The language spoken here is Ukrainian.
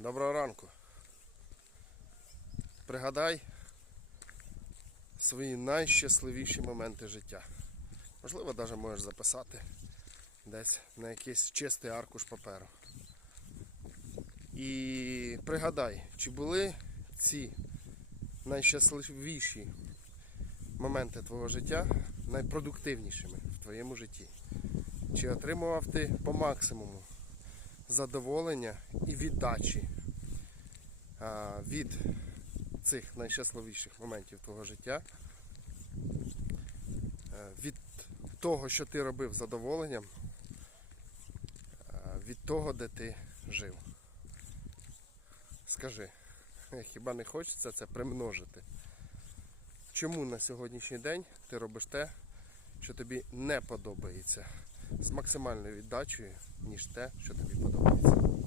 Доброго ранку. Пригадай свої найщасливіші моменти життя. Можливо, навіть можеш записати десь на якийсь чистий аркуш паперу. І пригадай, чи були ці найщасливіші моменти твого життя найпродуктивнішими в твоєму житті? Чи отримував ти по максимуму задоволення і віддачі від цих найщасливіших моментів твого життя, е, від того, що ти робив задоволенням, е, від того, де ти жив. Скажи, хіба не хочеться це примножити? Чому на сьогоднішній день ти робиш те, що тобі не подобається, з максимальною віддачею, ніж те, що тобі подобається?